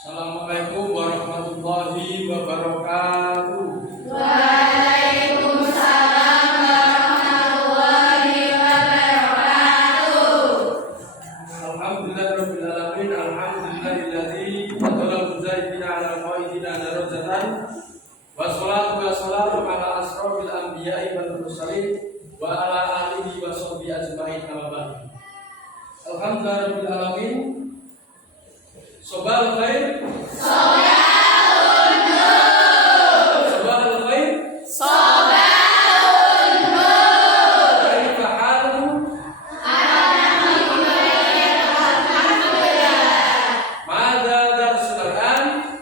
Assalamualaikum warahmatullahi wabarakatuh. Waalaikumsalam warahmatullahi wabarakatuh. Alhamdulillahirabbil alamin. Alhamdulillahilladzi fadala mujahidina 'ala qaidina darajatan. Wassalatu wassalamu ala asrofil anbiya'i wal mursalin wa ala alihi wa sahbihi ajmain. Amma ba'd. Alhamdulillahirabbil alamin. Sobal khair. Sobahul nur. Sobal khair. Sobahul nur. Kaifa halukum? Alhamdulillah. Madza darsul an?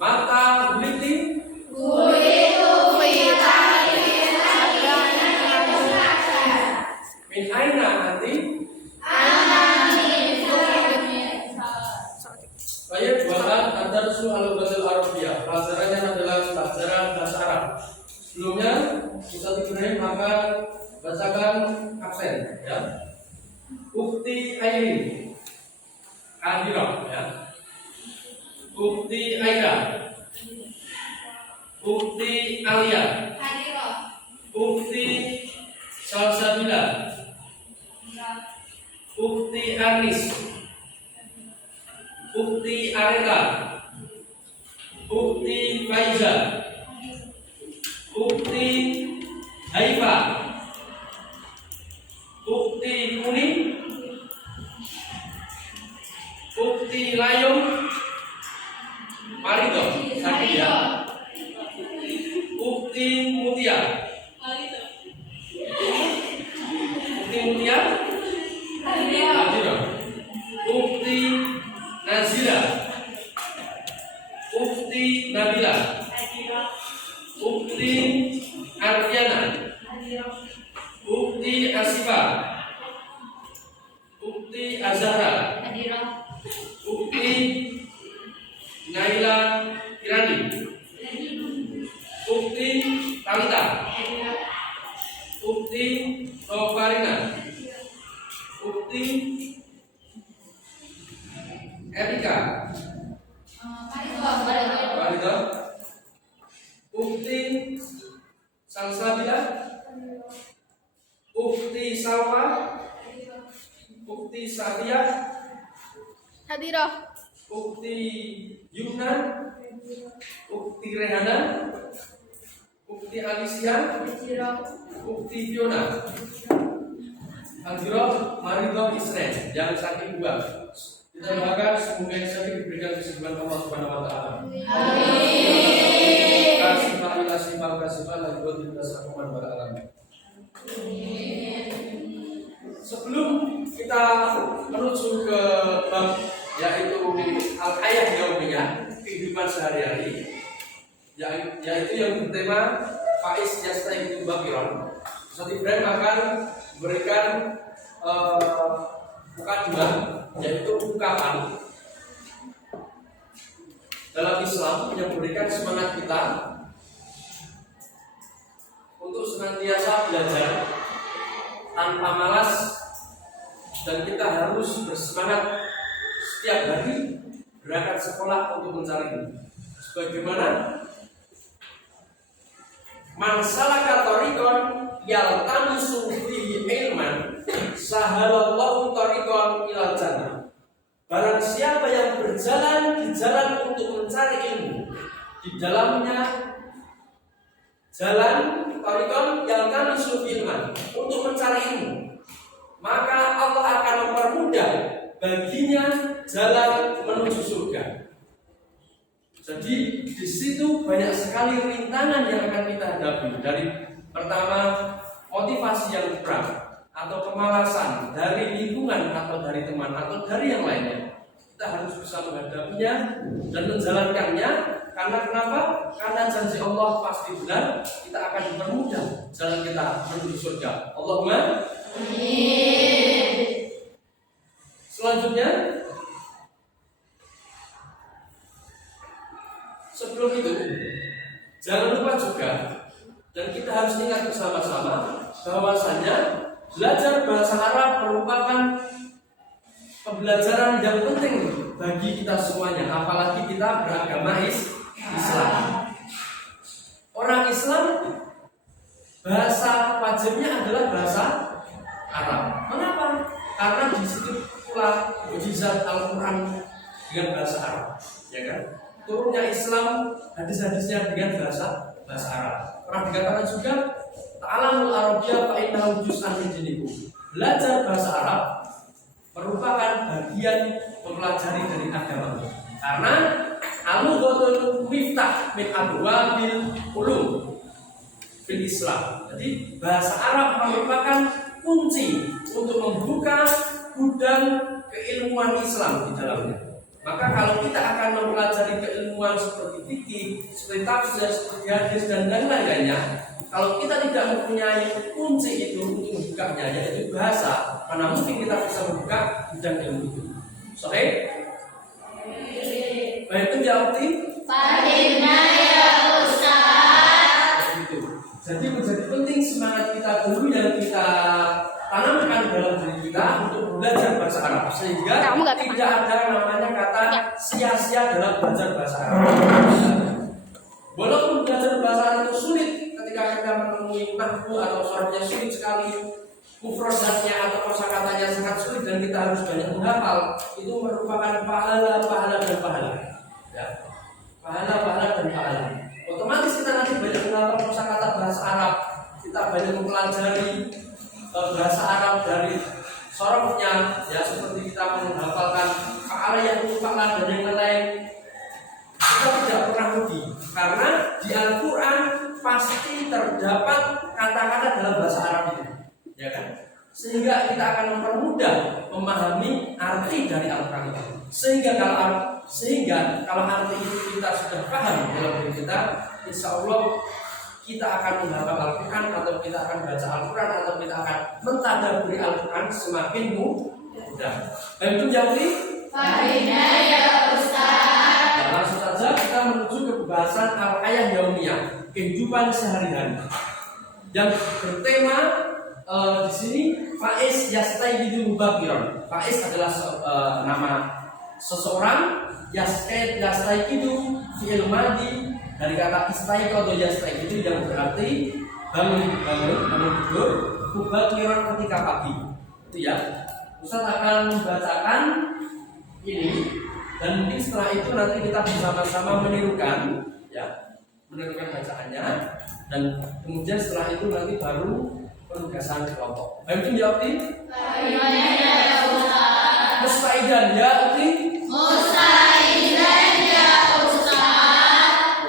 Mata buliti? Min aina nanti? Baik, buatan ad-darsu al-lughatil arabiyyah. Pelajarannya adalah pelajaran bahasa Arab. Sebelumnya Ustaz Ibrahim akan bacakan aksen, ya. Ukti Airin, Adira, ya. Ukti Aida, Ukti Alia, Ukti Salsabila, Ukti Anis, Ukti Arela, Ukti Faiza, Ukti Haifa, Ukti Kuning, Ukti Layung, Marido, sakit ya. Ukti Mutia, Ukti Mutia, Adira, Ukti Nazila, Ukti Nabila, Ukti Ardiana, Ukti Asifa, Ukti Azhara, Ukti Naila Kirani, Ukti Talita, Ukti Rofarina, Ukti Erika, Farida, Ukti Salsabila, Ukti Salma, Ukti Satia, Hadirah. Ukti Yumna, Ukti Rehana, Ukti Alicia, Ukti Fiona, Hadiro Marido Israel yang sakit juga. Kita doakan semoga yang sakit diberikan kesembuhan Allah Subhanahu wa taala. Amin. Kasifah ila sifah kasifah la yu'ti tasakuman wa alamin. Sebelum kita menuju ke bab yaitu al-hayah yaumiyah, kehidupan sehari-hari, yaitu yang bertema Faiz Yastaiqu Bakiron. Ustaz Ibrahim akan memberikan mukadimah, yaitu ungkapan dalam Islam yang memberikan semangat kita untuk senantiasa belajar tanpa malas, dan kita harus bersemangat setiap hari berangkat sekolah untuk mencari ilmu. Sebagaimana man salaka tariqan yaltamisu fihi ilman sahalallahu tariqan ilal jannah. Barang siapa yang berjalan di jalan untuk mencari ilmu, di dalamnya jalan tariqan yaltamisu fihi ilman, untuk mencari ilmu, maka Allah akan mempermudah baginya jalan menuju surga. Jadi di situ banyak sekali rintangan yang akan kita hadapi. Dari pertama, motivasi yang kurang atau kemalasan dari lingkungan atau dari teman atau dari yang lainnya. Kita harus bisa menghadapinya dan menjalankannya. Karena kenapa? Karena janji Allah pasti benar. Kita akan dipermudah jalan kita menuju surga. Allahumma amin. Selanjutnya, sebelum itu, jangan lupa juga, dan kita harus ingat bersama-sama bahwasanya belajar bahasa Arab merupakan pembelajaran yang penting bagi kita semuanya, apalagi kita beragama Islam. Orang Islam bahasa wajibnya adalah bahasa Arab. Mengapa? Karena di situ pula mukjizat Al-Quran dengan bahasa Arab, ya kan? Turunnya Islam, hadis-hadisnya dengan bahasa Arab. Pernah dikatakan juga, ta'alamul Arabiyyah fa innahu juz'an min dinikum. Belajar bahasa Arab merupakan bagian mempelajari dari agama. Karena al-lughatul miftah min abwabil ulum fil Islam. Jadi bahasa Arab merupakan kunci untuk membuka gudang keilmuan Islam di dalamnya. Maka kalau kita akan mempelajari keilmuan seperti fikih, seperti tafsir, seperti hadis dan lain-lainnya, kalau kita tidak mempunyai kunci itu untuk membukanya, yaitu bahasa, mana mungkin kita bisa membuka bidang ilmu itu. Sorry? Baik itu jawab di? Fahimna ya Ustaz. Jadi menjadi penting semangat kita dulu yang kita tanamkan dalam diri kita untuk belajar bahasa Arab, sehingga tidak ada namanya kata sia-sia dalam belajar bahasa Arab. Walaupun belajar bahasa Arab itu sulit, ketika kita menemui nahwu atau syaratnya sulit sekali, mufradatnya atau kosakatanya sangat sulit dan kita harus banyak menghafal, itu merupakan pahala dan pahala. Ya. Pahala dan pahala. Otomatis kita nanti banyak menghafal kosakata bahasa Arab, kita banyak mempelajari bahasa Arab dari sorofnya, ya, seperti kita menghafalkan fa'ala yang fa'ala dan yang lain. Kita tidak pernah rugi karena di Al-Quran pasti terdapat kata-kata dalam bahasa Arab itu, ya kan? Sehingga kita akan mempermudah memahami arti dari Al-Quran itu. Sehingga kalau arti itu kita sudah paham dalam diri kita, insya Allah kita akan menghafal Al-Quran, atau kita akan baca Al-Quran, atau kita akan mentadabburi Al-Quran semakin mudah. Dan itu jawab. Fahimna ya Ustaz. Nah, langsung saja kita menuju ke pembahasan al-hayah yaumiyah, kehidupan sehari-hari, yang bertema di sini Faiz yastayqidu mubakiran. Faiz adalah nama seseorang, yastayqidu fi'il madhi dari kata istaiqadha yastayqidu yang berarti bangun tidur, mubakiran ketika pagi. Itu ya. Ustaz akan membacakan ini, dan mungkin setelah itu nanti kita bersama-sama menirukan, ya, menirukan bacaannya, dan kemudian setelah itu nanti baru penugasan kelompok. Baik, itu jawab. Fahimna ya Ustaz. Mustaidan ya Uti. Mustaidan ya Ustaz.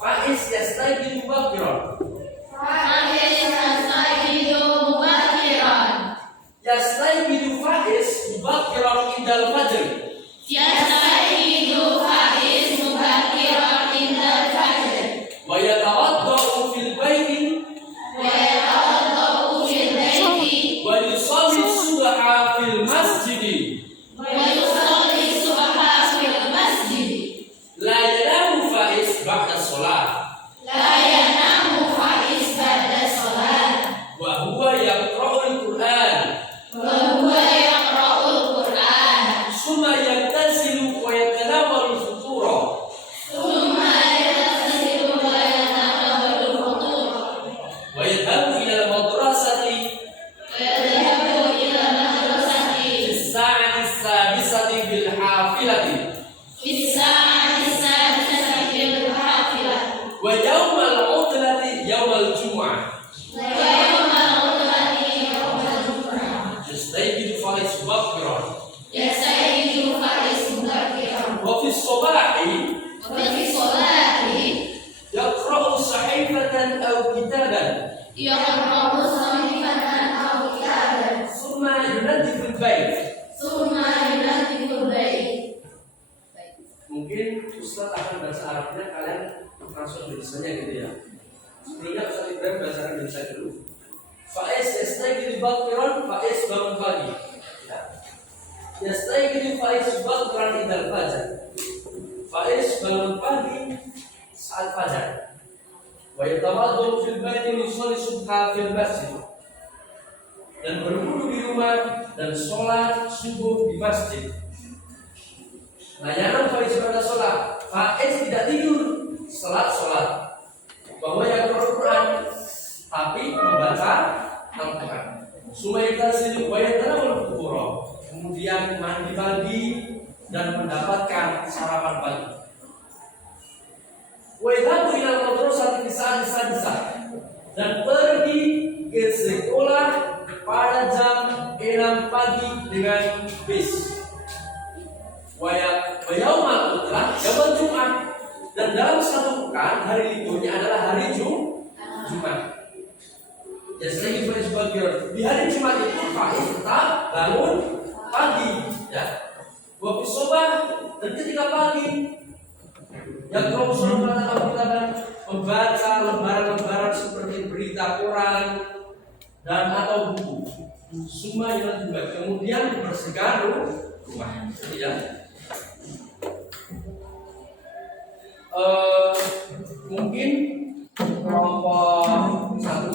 Faiz yastayqidu mubakiran. Faiz yastayqidu mubakiran. Yastayqidu Faiz mubakiran indal fajr. Yastayqidu Faiz mubakiran indal fajr. Wa yatawaddau fil baiti Wa yatawaddau fil baiti. wa yusalli subha fil masjidi. Wa yusalli subha fil masjid. La yanamu Faiz ba'da sholat. La yanamu Faiz ba'da sholat. Wa huwa yaqra'ul Qur'an. Wa huwa yaqra'ul Qur'an. Summa yaktasilu wa yatanawalu futura. Thumma yaghtasilu wa yatanawalu futur. Wa yadhabu ila al-madrasati Wa yadhhabu ila madrasati fi as-sa'ati as-sadisati bil hafilati. fi as-sa'ati as-sadisati bil hafilah. Wa yawmal 'udlati yawmal jumu'ah. Wa yawmal 'udlati yawmal jum'ah. Yastayqidu Faiz mubakiran. Yastayqidu Faiz mubakiran. Wa fi as-sabahi Wa fi sholati yaqra'u sahifatan aw kitaban. yaqra'u sahifatan aw kitaban. Summa yunadi fil bait. Thumma yunadhiful bait. Mungkin Ustaz akan bahasa Arabnya, kalian masuk Indonesianya gitu ya. Sebelumnya Ustaz Ibrahim bahasa Indonesia dulu. Faiz yastayqidu mubakiran, Faiz bangun pagi. Ya. Yastayqidu Faiz mubakiran indal fajr. Faiz bangun pagi saat fajar. Wa yatawaddu fil baiti wa yusalli subha fil masjid. Dan berwudu di rumah rumah dan sholat subuh di masjid. Layanan Faiz pada sholat, Faiz tidak tidur setelah sholat, bahwa yang Al-Quran tapi membaca Al-Quran. Sumaita silu wayatana wal kemudian mandi pagi dan mendapatkan sarapan pagi. Wayatabu ilal madrasah bisa dan pergi ke sekolah pada jam 6 pagi dengan bis. Wayaumal utlah yaumul Jumat, dan dalam satu pekan hari liburnya adalah hari Jumat. Ya sering di hari Jumat itu Faiz tetap bangun pagi, ya. Waktu sobat dan ketika pagi yang kau suruh kita membaca lembaran-lembaran seperti berita koran dan atau buku. Semua yang juga kemudian bersihkan rumah, ya. Mungkin kelompok satu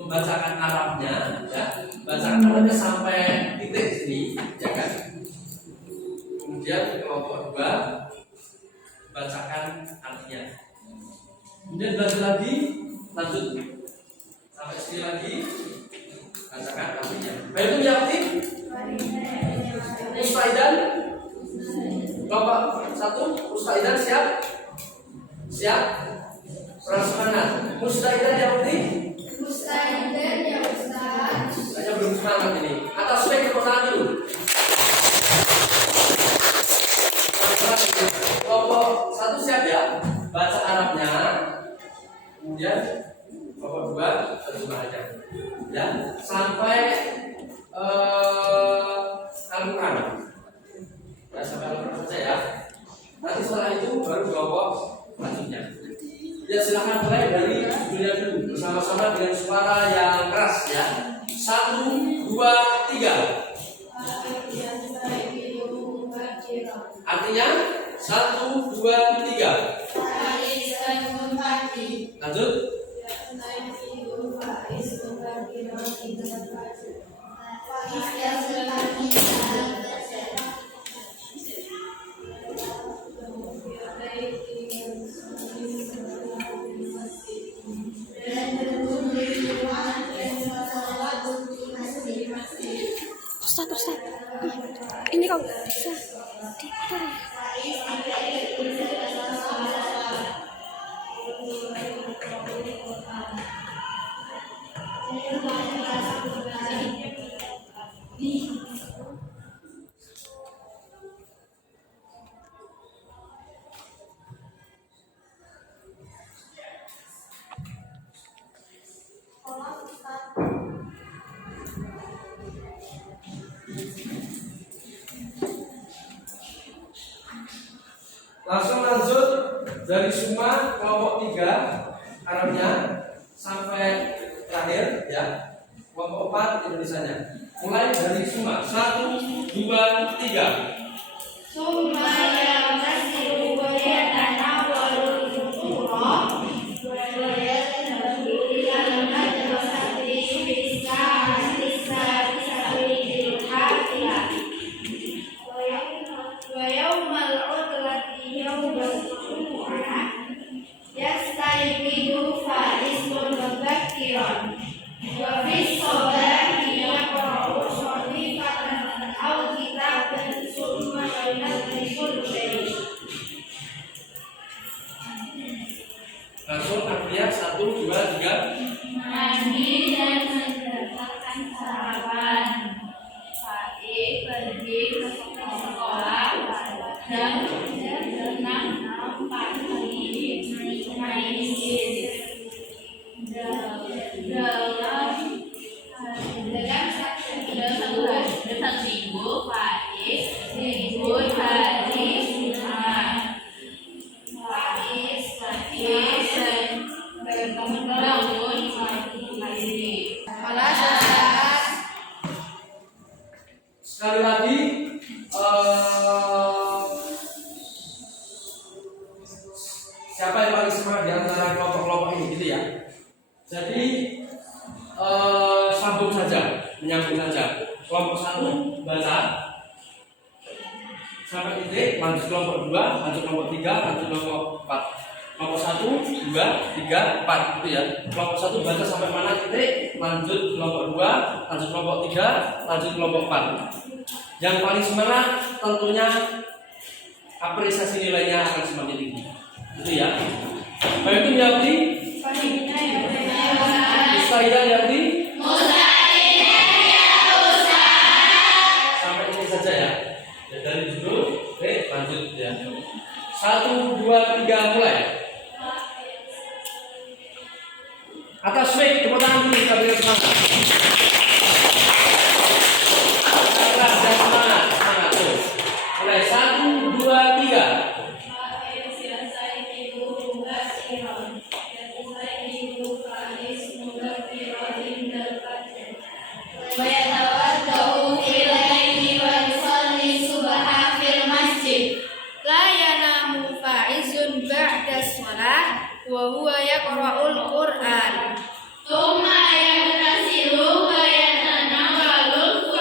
membacakan Arabnya, ya, bacakan Arabnya sampai titik sini, ya kan. Kemudian kelompok 2 bacakan artinya. Kemudian belajar lagi, lanjut sampai sini lagi, bacakan artinya. Baik, itu yakti Mustaidan. Kelompok 1 Mustaidan siap? Siap? Perasaan Mustaidan yakti? Mustaidan ya Ustaz. Saya belum semangat ini. Atas spek kemenangan dulu. Kelompok 1 siap ya? Baca Arabnya. Kemudian kelompok 2 terjemah aja. Ya, sampai Al-Quran. Ya, sampai Al-Quran saja ya. Nanti setelah itu baru kelompok selanjutnya. Ya, silakan mulai dari judulnya dulu bersama-sama dengan suara yang keras ya. 1, 2, 3. Artinya 1, 2, 3. Lanjut. Ustaz, ini kau bisa diputar. Langsung lanjut dari Suma kelompok 3 Arabnya sampai terakhir ya. Kelompok 4 Indonesianya. Mulai dari Suma 1, 2, 3. Summa yamasiru wa yatanawwalu al-qura wa yadkhulu ila al-madrasati fi sa'ati sa'idil hafiyah wa yawmal udlati yawmal jumu'ah yastayqidu faizun mudzakiran wa fi sabati yaqra'u sahifatan aw kitaban summa yunadziful bayt. Langsung artinya 1, 2, 3. Mandi dan mendapatkan sarapan. Faiz pergi ke sekolah dan berenang pagi main game. Dalam minggu Faiz libur hari Jumat. Faiz bangun pagi. Sekali lagi siapa yang paling semangat di antara kelompok-kelompok ini gitu ya. Jadi sambung saja, menyambung saja. Kelompok 1 baca sampai titik, lanjut kelompok 2, lanjut kelompok 3, lanjut kelompok 4. Kelompok 1, 2, 3, 4 gitu ya. Kelompok 1 baca sampai mana titik, lanjut kelompok 2, lanjut kelompok 3, lanjut kelompok 4. Yang paling semangat tentunya apresiasi nilainya akan semakin tinggi. Itu ya. Baik itu Yabdi. Mustaidah Yabdi. Sampai ini saja ya. Dari judul, lanjut ya. 1, 2, 3 mulai. Atas mic, tepuk tangan dulu kita berikan semangat. Keras dan semangat, semangat terus. Mulai 1, 2, 3. wa huwa yaqra'ul Qur'an. Tsumma yaghtasilu wa yatanawwalu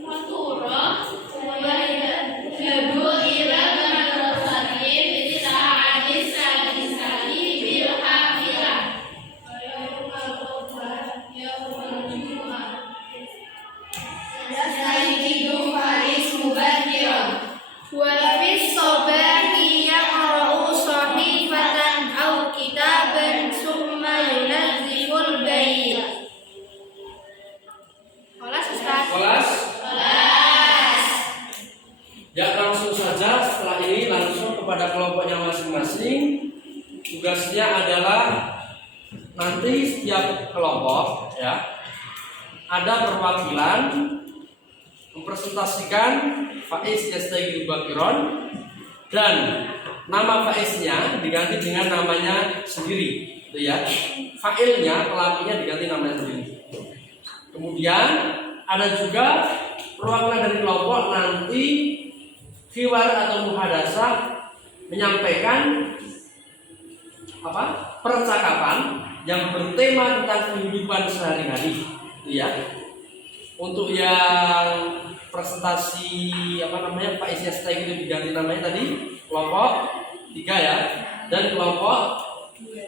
fatura wa yad'u ila madrasati fi sa'ati sadisati bil hafilah. Sayyidu Faris Mubakiran Wa fi sabahi yaqra'u sahifatan aw kitaban summa yunazzihul bayt. Kelas Ustaz. Kelas? Ya langsung saja setelah ini langsung kepada kelompoknya masing-masing. Tugasnya adalah nanti setiap kelompok ya ada perwakilan mempresentasikan Faiz Yastaghil Bakiron dan nama Faiznya diganti dengan namanya sendiri, gitu ya. Failnya, pelakunya diganti namanya sendiri. Kemudian ada juga perwakilan dari kelompok nanti hiwar atau muhadasah menyampaikan percakapan yang bertema tentang kehidupan sehari-hari, gitu ya. Untuk yang presentasi Faiz Yastaghil diganti namanya tadi kelompok 3 ya, dan kelompok 2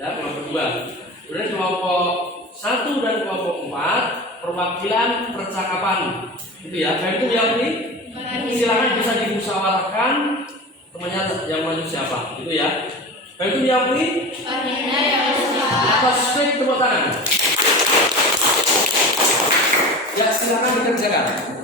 ya, kelompok 2. Kemudian kelompok 1 dan kelompok 4 perwakilan percakapan, gitu ya. Baik itu yang ini silakan bisa dimusyawarahkan temannya yang maju siapa, gitu ya. Baik itu yang ini atas speak tepuk tangan. Ya silakan dikerjakan.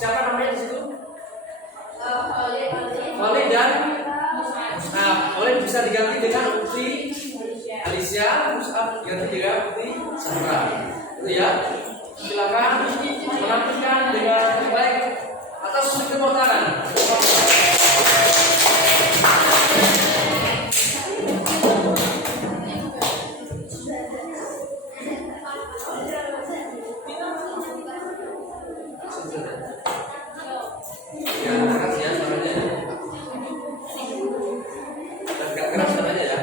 Siapa namanya di situ? Khalid. Khalid dan Mus'ab. Khalid bisa diganti dengan Ukhti Alicia, Mus'ab diganti dengan Ukhti Zahra. Itu ya. Silakan menampilkan dengan baik atas tepuk tangan. Ya, keras ya suaranya. Agak keras suaranya ya.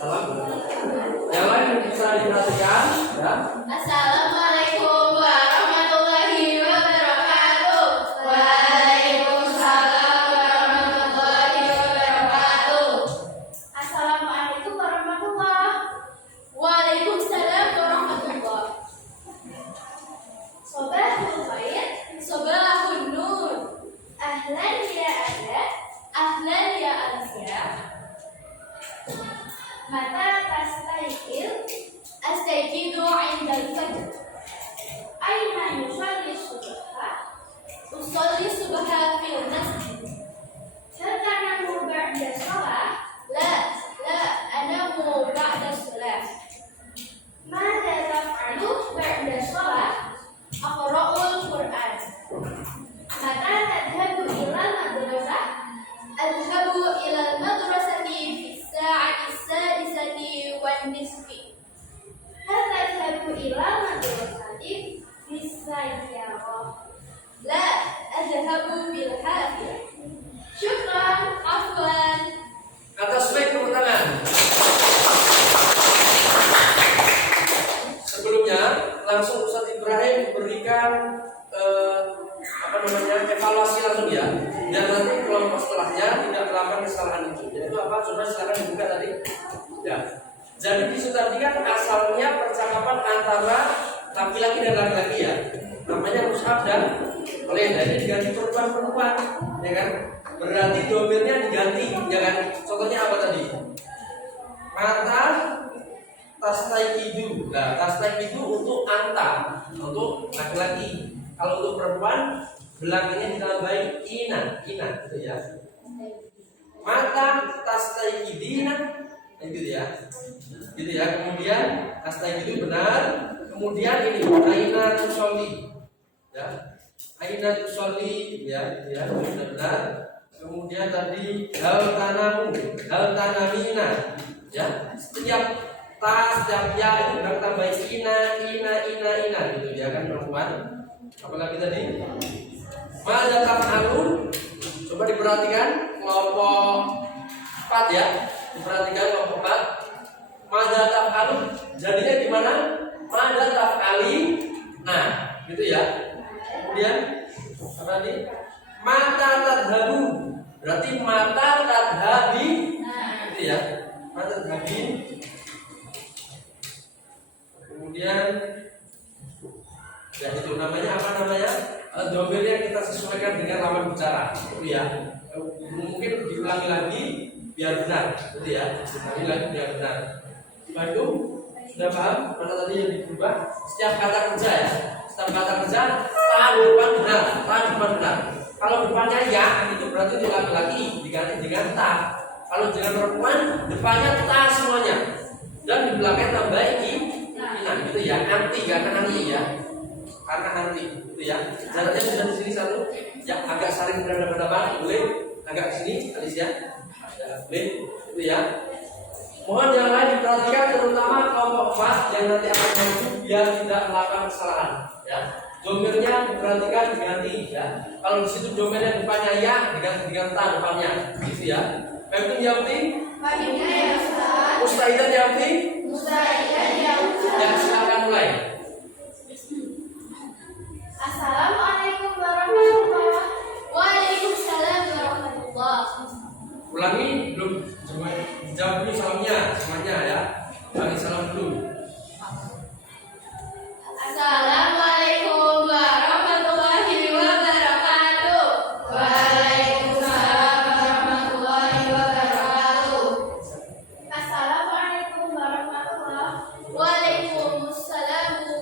Salam. Yang lain bisa diperhatikan ya. Assalamualaikum warahmatullahi wabarakatuh. Waalaikumsalam warahmatullahi wabarakatuh. Assalamualaikum warahmatullahi. Waalaikumsalam warahmatullahi. Sobahul khair, sobahun nur. Ahlan ya Anda, ahlan ya Asia. Mata tastaikil astajidu indal fajr. Aina yusalli subha? Usalli subha fil masjid. Hal tanamu ba'da salah? La, anamu ba'da salah. Mada taf'alu ba'da salah? Aqra'ul Qur'an. Mata tadhabu ilal madrasah? Adhabu ilal madrasati fi sa'ati sadisati wan nisfi. Hal tadhabu ilal madrasati fi sayyarah? La, adhabu bil hafiyah. Syukran, afwan. Atas mic tepuk tangan. Sebelumnya langsung Ustaz Ibrahim berikan evaluasi langsung ya. Dan nanti kelompok setelahnya tidak melakukan kesalahan itu. Jadi itu apa? Coba silakan dibuka tadi. Ya. Jadi di situ tadi kan asalnya percakapan antara laki-laki dan laki-laki ya. Namanya Mus'ab dan Khalid. Ini diganti perempuan-perempuan, ya kan? Berarti domirnya diganti, ya kan? Contohnya apa tadi? Mata tastaikidu. Nah, tastaikidu untuk anta, untuk laki-laki. Kalau untuk perempuan, belakangnya ditambahi ina, gitu ya. Mata tastaikidina, gitu ya. Gitu ya. Kemudian tastaikidu benar. Kemudian ini aina tusolli, ya. Aina tusolli, ya, benar. Kemudian tadi hal tanamina, ya. Setiap ya itu kita tambah ina gitu ya kan perempuan. Apalagi tadi mada taf'alun. Coba diperhatikan kelompok 4 ya. Diperhatikan kelompok 4. Mada taf'alun jadinya gimana? Mada taf'ali. Nah, gitu ya. Kemudian apa tadi? Mata tadhabu. Berarti mata tadhabi. Gitu ya. Mata tadhabi. Kemudian ya itu namanya apa namanya? Domir yang kita sesuaikan dengan lawan bicara, gitu ya. Mungkin diulangi lagi biar benar, gitu ya. Diulangi lagi biar benar. Itu sudah paham mana tadi yang diubah? Setiap kata kerja ya. Setiap kata kerja tahan depan benar. Kalau depannya ya itu berarti untuk laki-laki diganti dengan ta. Kalau dengan perempuan depannya ta semuanya. Dan di belakangnya tambah ina, gitu ya. Nanti karena nanti ya. Karena nanti gitu ya. Jaraknya sudah di sini satu. Ya agak saling berhadapan-hadapan, boleh. Agak sini Alicia. Ya, boleh. Gitu ya. Mohon yang lain diperhatikan terutama kelompok 4 yang nanti akan maju biar tidak melakukan kesalahan. Ya. Domirnya diperhatikan diganti ya. Kalau di situ domirnya depannya ya diganti dengan ta depannya, gitu ya. Pemtin Yauti. Mustaidan Yauti. Ya silakan mulai. Assalamualaikum warahmatullahi wabarakatuh. Waalaikumsalam warahmatullahi. Ulangi belum? Coba jawab dulu salamnya semuanya ya. Bagi salam dulu. Assalamualaikum warahmatullahi wabarakatuh. Waalaikumsalam warahmatullahi wabarakatuh. Assalamualaikum warahmatullahi. Waalaikumsalam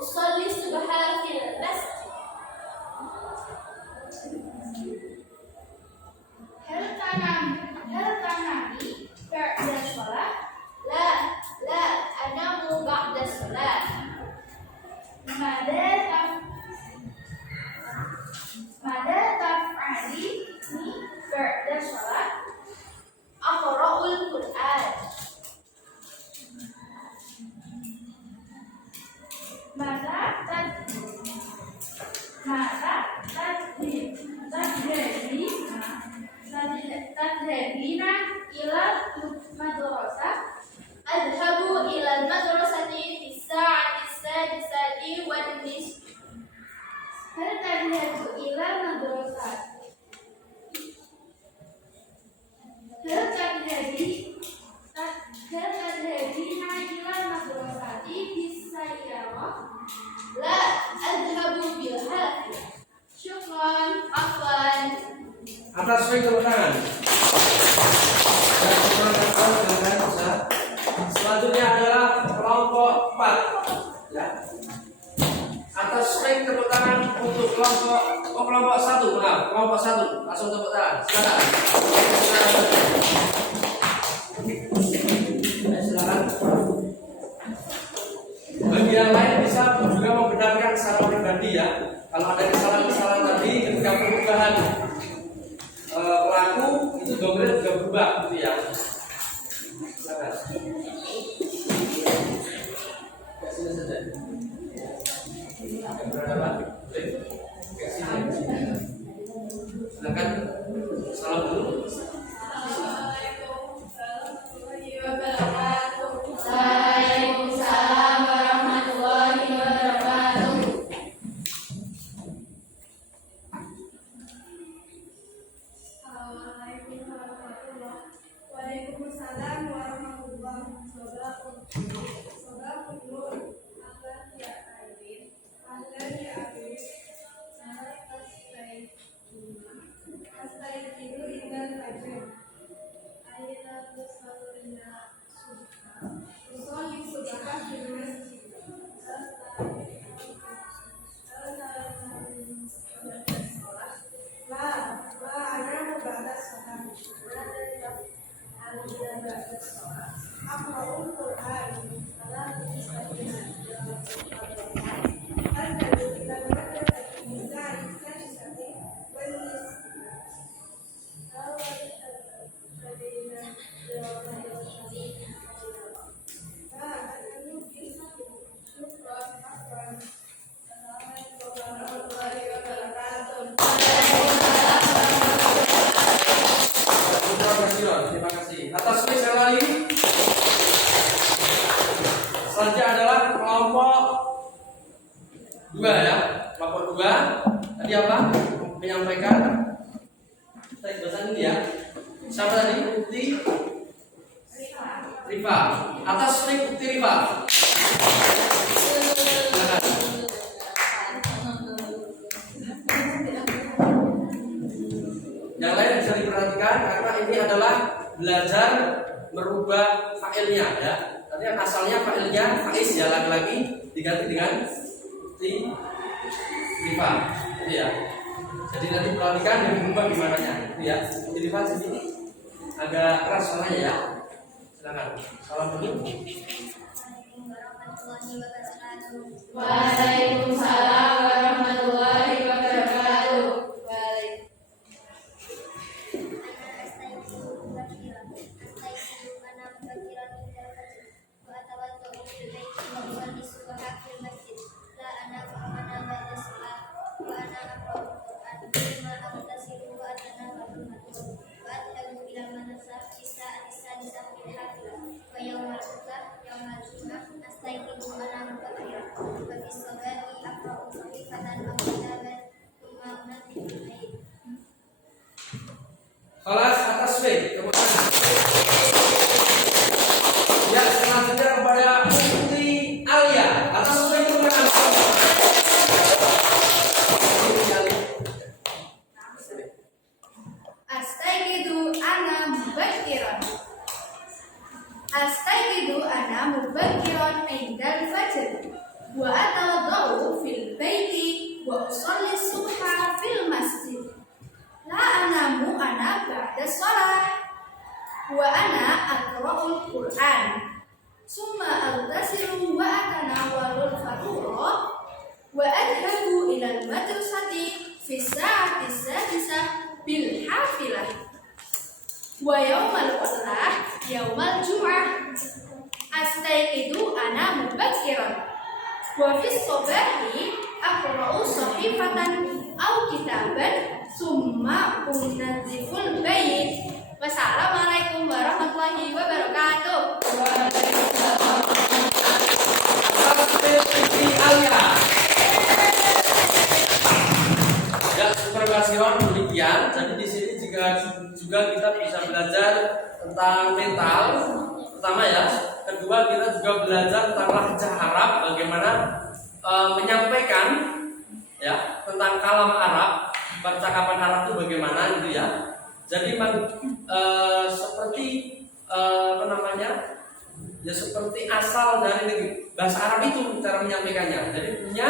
أصلي الصبح في المسجد. هل تنامي بعد الصلاة؟ لا أنام بعد الصلاة. ماذا تفعلي بعد الصلاة؟ أقرأ القرآن. ماذا تذهبين إلى المدرسة؟ أذهب إلى المدرسة في الساعة السادسة والنصف. هل تذهب إلى المدرسة؟ هل تذهبين إلى المدرسة بالسيارة؟ لا أذهب بالحافلة. شكرا. عفوا. Atas swing tepuk tangan. Selanjutnya adalah kelompok 4. Ya. Atas swing tepuk tangan untuk kelompok 1. Maaf, kelompok 1. Langsung tepuk tangan. Silakan. Silakan. Bagi yang lain bisa juga membenarkan secara pribadi ya. Kalau ada kesalahan-kesalahan tadi ketika perubahan pelaku itu dompetnya juga berubah gitu ya. Silakan. Sini saja. Yang berhadapan. Silakan. Salam dulu. Waalaikumsalam warahmatullahi wabarakatuh. Waalaikumsalam warahmatullahi wabarakatuh. Terima kasih. Atas swing sekali lagi. Selanjutnya adalah kelompok 2 ya. Kelompok 2 tadi apa? Menyampaikan teks bahasa ini ya. Siapa tadi? Bukti Rifa. Atas swing Bukti Rifa. Silakan. Yang lain bisa diperhatikan karena ini adalah belajar merubah failnya ya. Tadi kan asalnya failnya Faiz ya, laki-laki diganti dengan Rifa. Itu ya. Jadi nanti perhatikan yang berubah gimana nya. Itu ya. Jadi Rifa sini agak keras suaranya ya. Silakan. Salam dulu. Waalaikumsalam warahmatullahi wabarakatuh. Kelas atas swing. Kemudian ya selanjutnya kepada Bukti Alia. Atas swing kemudian Astayqidu ana mubakkiran indal fajr wa atawadda وأذهبوا إلى المدرسة في الساعة السادسة بالحافلة ويوم الأربعاء يوم الجمعة أستيقظ أنا مبكرا وفي الصباح أقرأ صحيفة أو كتابا ثم أنظف البيت. Wassalamualaikum warahmatullahi wabarakatuh. Ya, supervision demikian. Jadi di sini juga kita bisa belajar tentang mental. Pertama ya, kedua kita juga belajar tentang lahjah Arab, bagaimana menyampaikan ya tentang kalam Arab, percakapan Arab itu bagaimana gitu ya. Jadi seperti apa namanya? Ya seperti asal dari bahasa Arab itu cara menyampaikannya. Jadi punya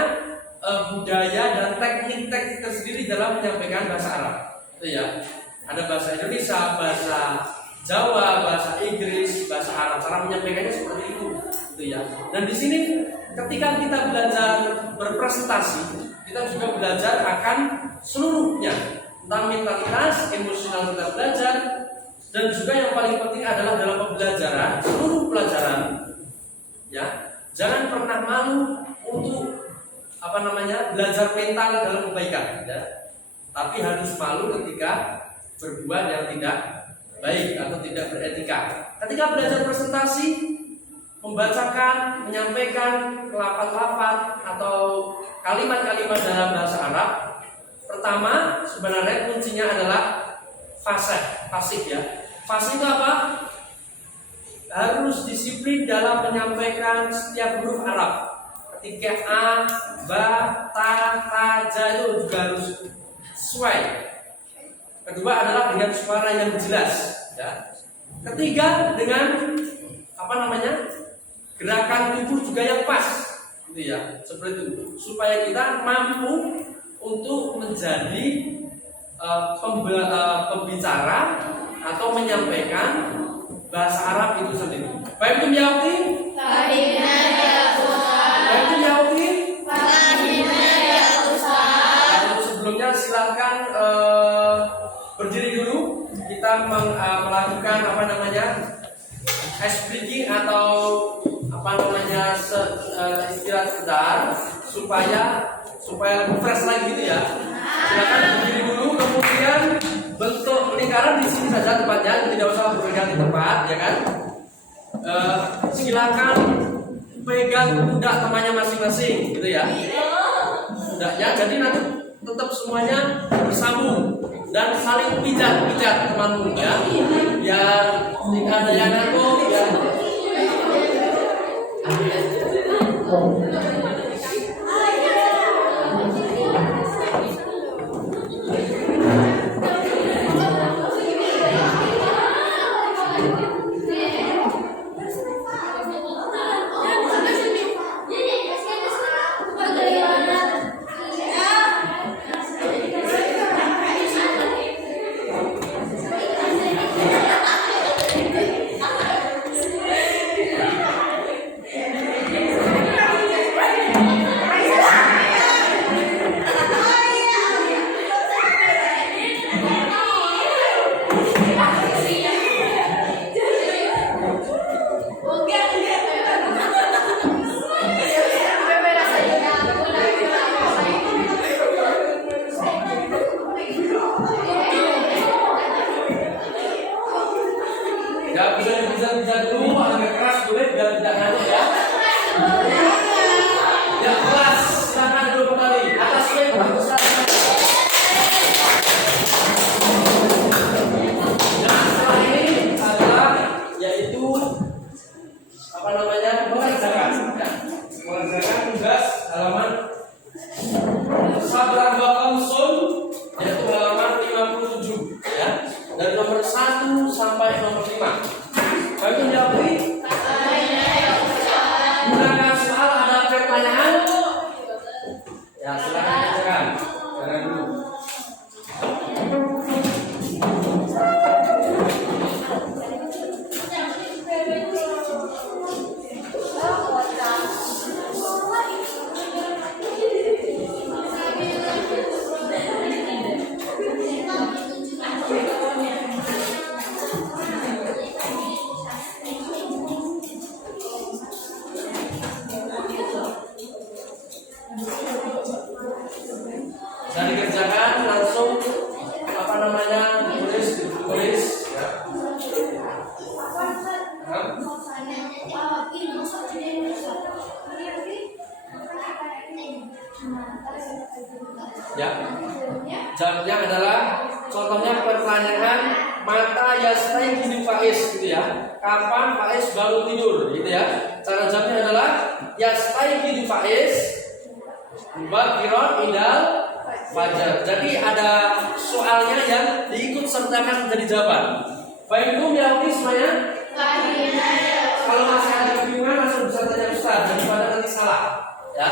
budaya dan teknik-teknik tersendiri dalam menyampaikan bahasa Arab. Itu ya. Ada bahasa Indonesia, bahasa Jawa, bahasa Inggris, bahasa Arab. Cara menyampaikannya seperti itu. Itu ya. Dan di sini ketika kita belajar berpresentasi, kita juga belajar akan seluruhnya tentang mentalitas, emosional kita belajar, dan juga yang paling penting adalah dalam pembelajaran, seluruh pelajaran, ya jangan pernah malu untuk apa namanya belajar mental dalam kebaikan, ya. Tapi harus malu ketika berbuat yang tidak baik atau tidak beretika. Ketika belajar presentasi, membacakan, menyampaikan lafaz-lafaz atau kalimat-kalimat dalam bahasa Arab, pertama sebenarnya kuncinya adalah fasih ya. Fasih itu apa? Harus disiplin dalam menyampaikan setiap huruf Arab. Ketika a, ba, ta, ja itu juga harus sesuai. Kedua adalah dengan suara yang jelas ya. Ketiga dengan apa namanya? Gerakan tubuh juga yang pas. Gitu ya. Seperti itu. Supaya kita mampu untuk menjadi pembicara atau menyampaikan bahasa Arab itu sendiri. Baik itu Yauti? Fahimna ya Ustaz. Baik itu Yauti? Fahimna ya Ustaz. Sebelumnya silahkan berdiri dulu. Kita melakukan apa namanya ice breaking atau apa namanya istirahat sebentar supaya fresh lagi gitu ya. Silakan berdiri dulu, kemudian bentuk lingkaran di sini saja tempatnya, tidak usah berganti tempat, ya kan? Silakan pegang pundak temannya masing-masing, gitu ya. Pundaknya, jadi nanti tetap semuanya bersambung dan saling pijat temanmu ya. Biar jika ada yang ngantuk, ya. Bisa dulu agak keras boleh biar tidak ngantuk ya. Ya kelas silakan dulu kembali atas swing bagus. Nah setelah ini adalah yaitu apa namanya mengerjakan tugas halaman Sabran wa Qamsun yaitu halaman 57 ya dari nomor 1 sampai nomor 5. Kami jawab. Gunakan soal ada pertanyaan. Ya silakan bacakan. Jangan dulu. Bisa dikerjakan langsung apa namanya tulis ya. Ya. Jawabnya adalah contohnya pertanyaan mata yastayqizu Faiz gitu ya. Kapan Faiz baru tidur gitu ya. Cara jawabnya adalah yastayqizu Faiz bakiron idal fajar. Jadi ada soalnya yang diikut sertakan menjadi jawaban. Baikkum ya Umi semuanya. Kalau masih ada kebingungan langsung bisa tanya Ustaz daripada nanti salah ya.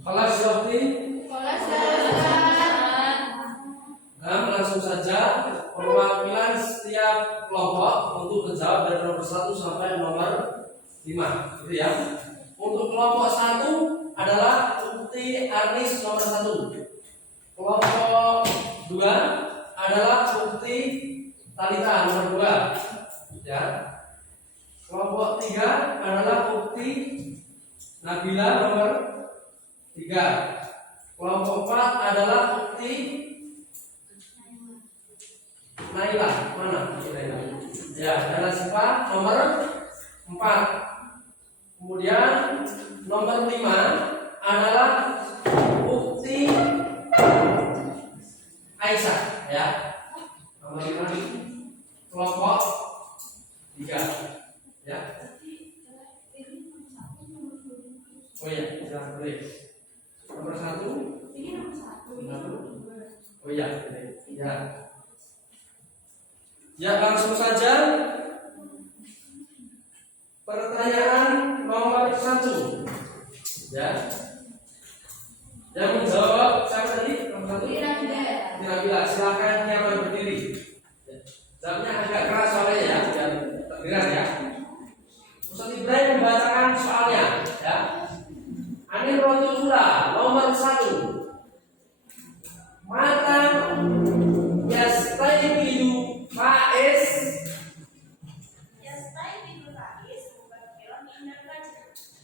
Kelas Yofti. Kelas Nah, langsung saja perwakilan setiap kelompok untuk menjawab dari nomor 1 sampai nomor 5, gitu ya. Untuk kelompok 1 adalah Ukti Arnis nomor 1. Kelompok 2 adalah Ukti Talita nomor 2, ya. Kelompok 3 adalah Ukti Nabila nomor 3. Kelompok 4 adalah Ukti Naila, mana? Naila. Ya, Naila Sipa nomor 4. Kemudian nomor 5 adalah Ukti Aisyah, ya. Nomor 5 kelompok 3, ya. Oh iya, silahkan boleh. Nomor 1. Ini nomor 1. Oh iya, ya. Ya, langsung saja pertanyaan nomor 1, ya. Yang menjawab siapa tadi? Nomor 1. Nabila, silakan yang berdiri. Jawabnya agak keras soalnya ya, biar terdengar ya. Ustaz Ibrahim membacakan soalnya, ya. Anil Rotulula nomor 1. Mata Yastaibidu Faiz.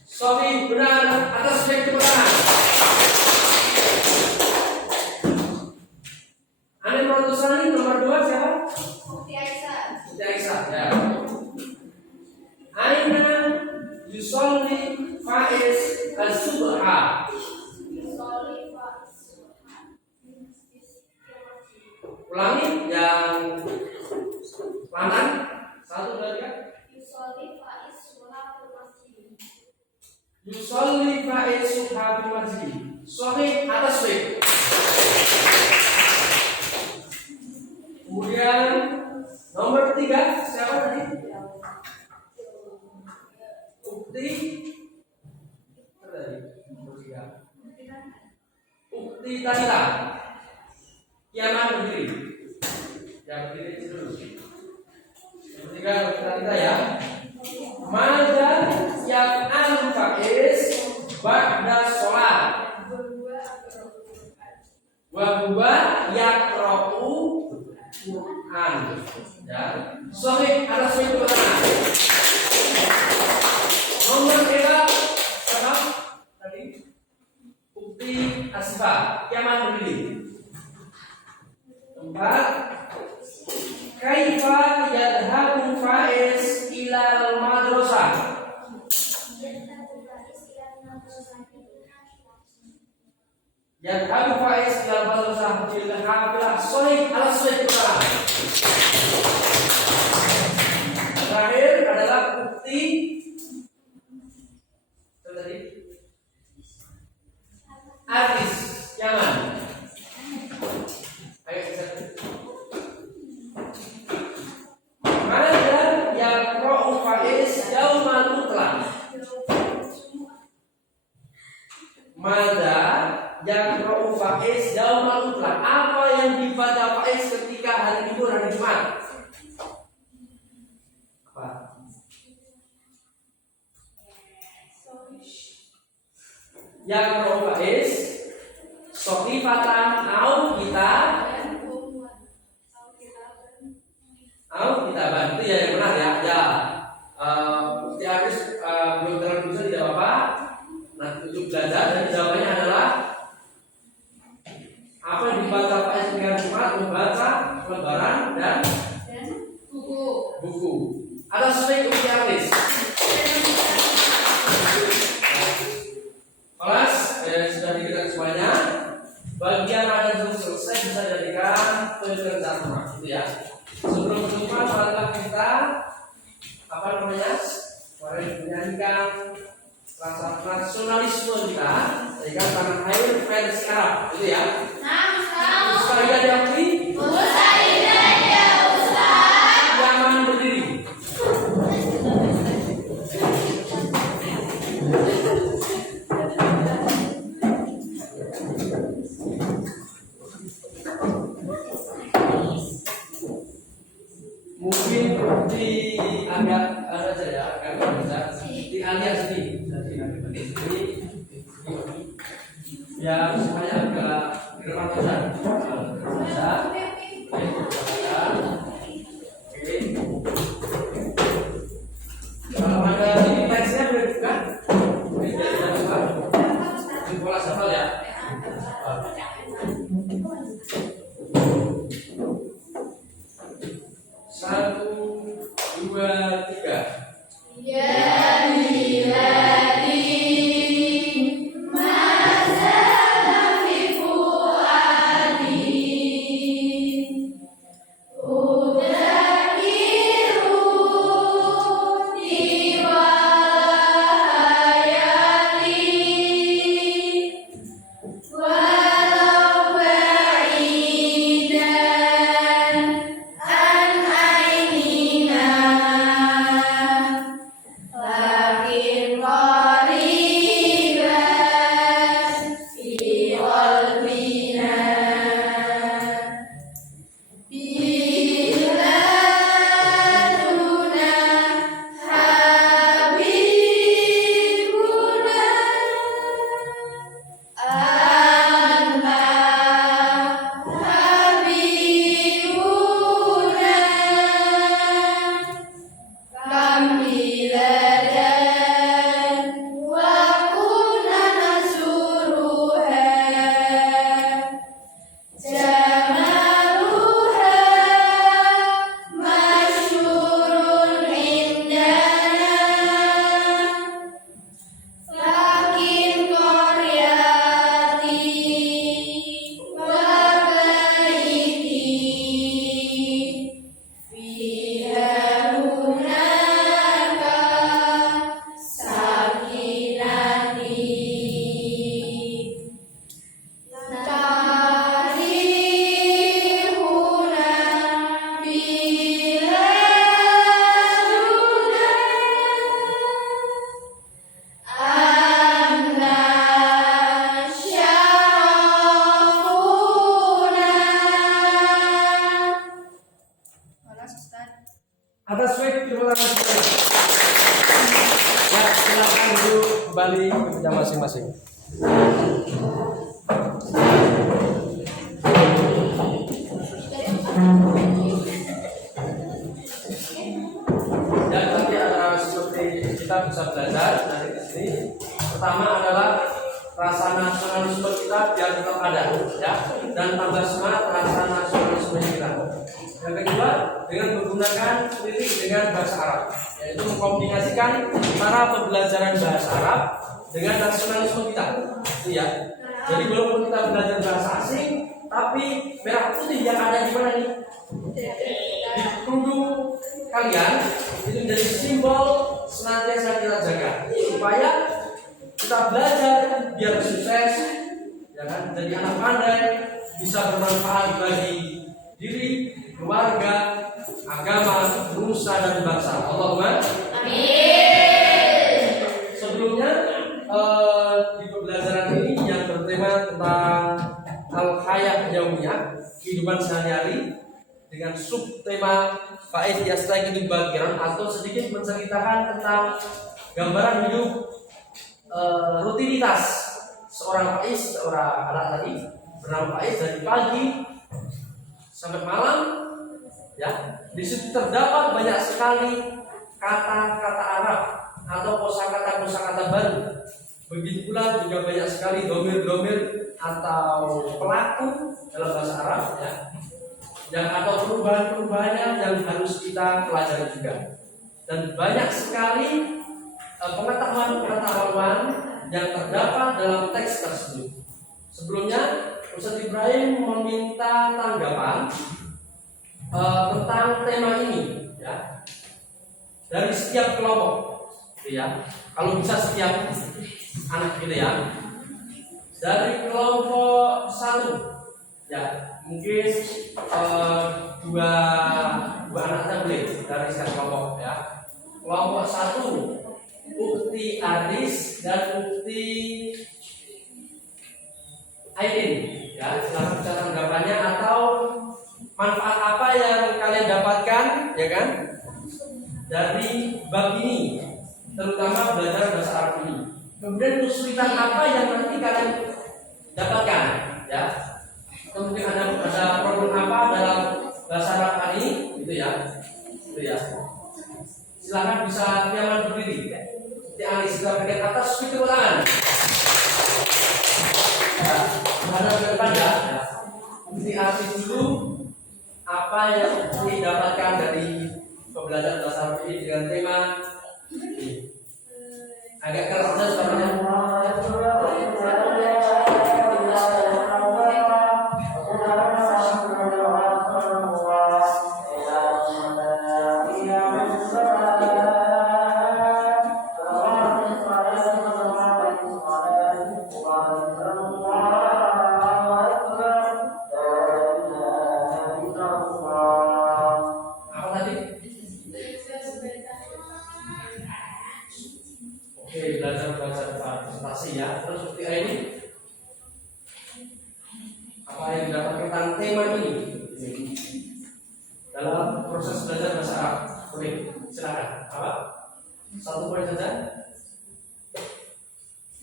Sofi benar atas baik kebenaran. Anil Rotusani nomor 2 siapa? Ukti Aisyah. Ukti Aisyah, ya. Aina Yusolli Faiz Al-Subha. Ulangi yang lantang. 1, 2, 3. Yusolli Faiz Subha fil masjid. Sahih atas baik. Kemudian nomor 3 siapa tadi? Ukti Ukti Talita. Kiaman berdiri. Ya, berdiri dulu. Nomor 3 Ukti Talita, ya. Mada yang Faiz ba'da sholat. Wa huwa yaqra'u Quran. Ya, sahih ada sahih keterangan. Nomor 3 siapa? Tadi bukti asbab yang mana berdiri. 4 kaifa yadhabu Faiz ilal madrasah. Yadhabu Faiz ilal madrasah bil hafilah sahih ala sahih keterangan. Terakhir adalah bukti tadi artis yang mana? Ayo kita. Mada yaqra'u Faiz yaumal mutlaq. Mada yaqra'u Faiz yaumal mutlaq. Apa yang dibaca Faiz ketika hari Minggu dan hari Jumat? Apa? Yaqra'u Faiz sahifatan au kitab bantu ya yang benar ya. Ya, bukti habis belum terlalu bisa tidak apa-apa. Nah, untuk belajar dan jawabannya adalah apa yang dibaca Pak Esmian Jumat membaca lembaran dan buku. Ada sesuai bukti habis. Kelas sudah dikirim semuanya. Bagian ada yang selesai bisa jadikan pekerjaan rumah, gitu ya. Sebelum berjumpa, marilah kita menyanyikan rasa nasionalisme kita, jadikan tanah air versi Arab, gitu ya. Sekalian diakui. Jangan berdiri. Mungkin di agak ada saja, agak bisa di alias sini, ya supaya agak bermanfaat. Bisa, kalau ada ini teksnya boleh buka, tidak buka, di bola sambal ya. 1, 2, 3. Atas baik, terima kasih. Ya, silakan duduk kembali ke meja masing-masing. kita bisa belajar dari sini. Pertama adalah rasa nasionalisme kita biar tetap ada, ya, dan tambah semangat rasa nasionalisme kita. Yang kedua, dengan menggunakan lirik dengan bahasa Arab, yaitu mengkombinasikan cara pembelajaran bahasa Arab dengan nasionalisme kita, ya. Jadi walaupun kita belajar bahasa asing, tapi merah putih yang ada di mana nih? Di kerudung kalian itu menjadi simbol senantiasa kita jaga supaya kita belajar biar sukses, ya kan? Jadi anak pandai, bisa bermanfaat bagi diri, keluarga, agama, nusa dan bangsa. Allahumma Amin. Sebelumnya di pembelajaran ini yang bertema tentang al-hayat yaumiyah, kehidupan sehari-hari, dengan subtema faiz yastaqi bagiran, atau sedikit menceritakan tentang gambaran hidup rutinitas seorang faiz, seorang anak tadi bernama Faiz dari pagi sampai malam, ya. Di situ terdapat banyak sekali kata-kata Arab atau kosakata baru. Begitu pula juga banyak sekali domir-domir atau pelaku dalam bahasa Arab, ya, yang atau perubahan-perubahannya yang harus kita pelajari juga. Dan banyak sekali pengetahuan-pengetahuan yang terdapat dalam teks tersebut. Sebelumnya Ustaz Ibrahim meminta tanggapan tentang tema ini, ya, dari setiap kelompok, ya. Kalau bisa setiap anak gitu, ya. Dari kelompok 1, ya, mungkin dua anak saja boleh dari setiap kelompok, ya. Kelompok 1, Ukti Aris dan Ukti Aidin, ya. Silahkan bisa tanggapannya atau manfaat apa yang kalian dapatkan, ya kan, dari bab ini, terutama belajar bahasa Arab ini. Kemudian kesulitan apa yang nanti kalian dapatkan, ya. Kemudian ada problem apa dalam bahasa Arab ini, gitu ya. Gitu ya. Silakan bisa nyaman berdiri. Di alis sudah bagian atas, pikir tangan. Ya, ada ke depan, ya. Di alis dulu apa yang didapatkan dari pembelajaran bahasa Arab ini dengan tema ini. Agak keras saja suaranya. Oke, belajar presentasi, ya. Terus seperti ini, apa yang didapatkan tentang tema ini dalam proses belajar bahasa Arab? Oke, silakan. Apa? 1 poin saja.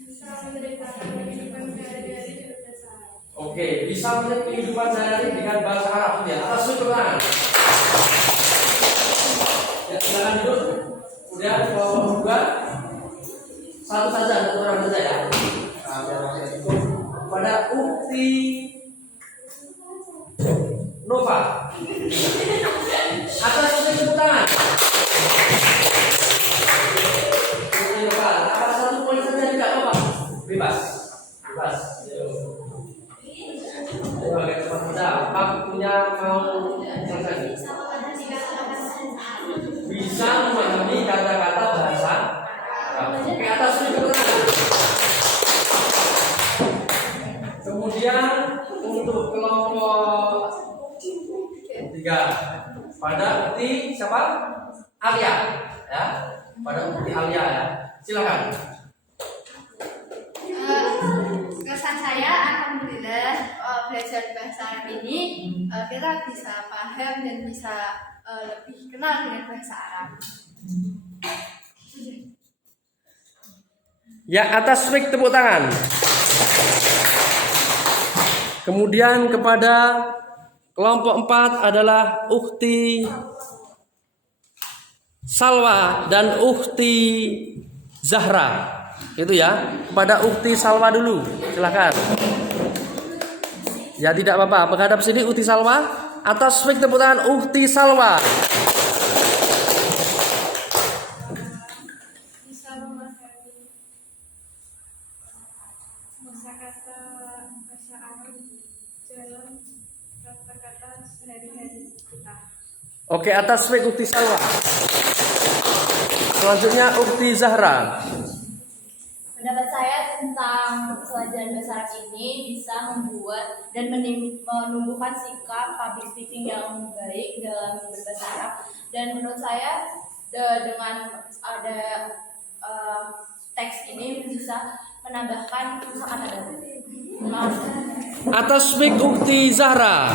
Bisa menceritakan kehidupan sehari-hari dengan bahasa Arab. Oke, bisa melihat kehidupan sehari-hari dengan bahasa Arab, ya. Atas sudut tangan. Ya, silakan duduk. Kemudian kelompok 2, 1 saja, 1 orang saja, ya. Pada Ukti Nova, atas tepuk tangan. Ukti Nova, apa 1 poin saja tidak apa-apa, bebas. Ayo agak cepat saja. Waktunya mau selesai. Bisa memahami kata-kata bahasa Arab. Oke, atas tepuk tangan. Kemudian untuk kelompok 3 pada Ukti siapa? Alia, ya. Pada Ukti Alia, ya. Silakan. Kesan saya, alhamdulillah, belajar bahasa Arab ini kita bisa paham dan bisa lebih kenal dengan bahasa Arab. Ya, atas mic tepuk tangan. Kemudian kepada kelompok 4 adalah Ukti Salwa dan Ukhti Zahra. Itu ya, kepada Ukhti Salwa dulu. Silakan. Ya tidak apa-apa, menghadap sini Ukhti Salwa. Atas mic tepuk tangan Ukhti Salwa. Bisa memahami kosakata bahasa Arab dalam kata-kata sehari-hari kita. Oke, atas mic Ukhti Salwa. Selanjutnya Ukhti Zahra. Pendapat saya tentang pelajaran bahasa Arab ini bisa membuat dan menumbuhkan sikap public speaking yang baik dalam berbahasa Arab. Dan menurut saya dengan ada teks ini bisa menambahkan kosakata baru. Atas mic Ukhti Zahra.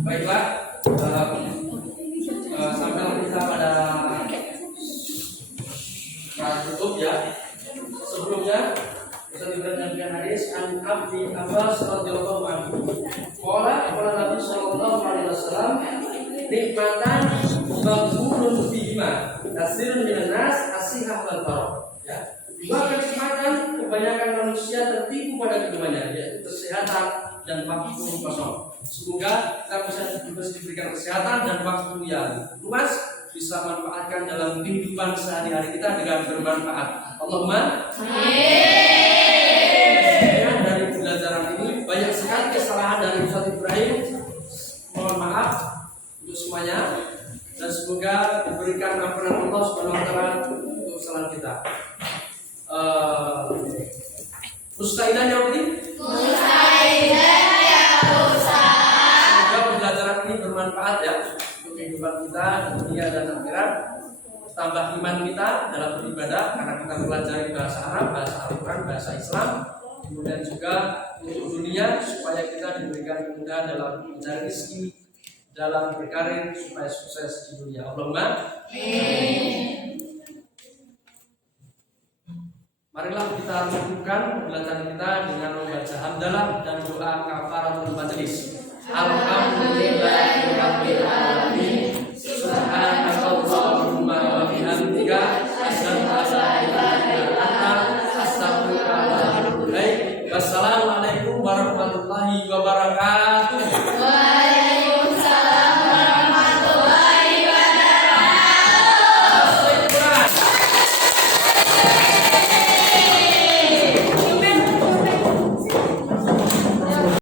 Baiklah, sampai kita pada tutup ya. Sebelumnya kita mendengarkan hadis an Abi Abbas radhiyallahu anhu. Qala Nabi sallallahu alaihi wasallam, nikmatan maghbunun fihima kasirun minan nas asihah wal farah. Ya. Dua kenikmatan kebanyakan manusia tertipu pada keduanya, yaitu kesehatan dan waktu kosong. Semoga kita bisa diberikan kesehatan dan waktu yang luas, bisa manfaatkan dalam kehidupan sehari-hari kita dengan bermanfaat. Allahumma amin. Dari pelajaran ini banyak sekali kesalahan dari Ustaz Ibrahim. Mohon maaf untuk semuanya dan semoga diberikan ampunan Allah Subhanahu wa taala untuk kesalahan kita. Mustaidan ya Uti? Mustaidan ya Ustaz. Semoga pembelajaran ini bermanfaat ya untuk kehidupan kita dunia dan akhirat. Tambah iman kita dalam beribadah karena kita mempelajari bahasa Arab, bahasa Al-Quran, bahasa Islam. Kemudian juga untuk dunia supaya kita diberikan kemudahan dalam mencari rezeki, dalam berkarir supaya sukses di dunia. Allahumma amin. Marilah kita cukupkan pembelajaran kita dengan membaca hamdalah dan doa kafaratul majelis. Alhamdulillahirabbil alamin.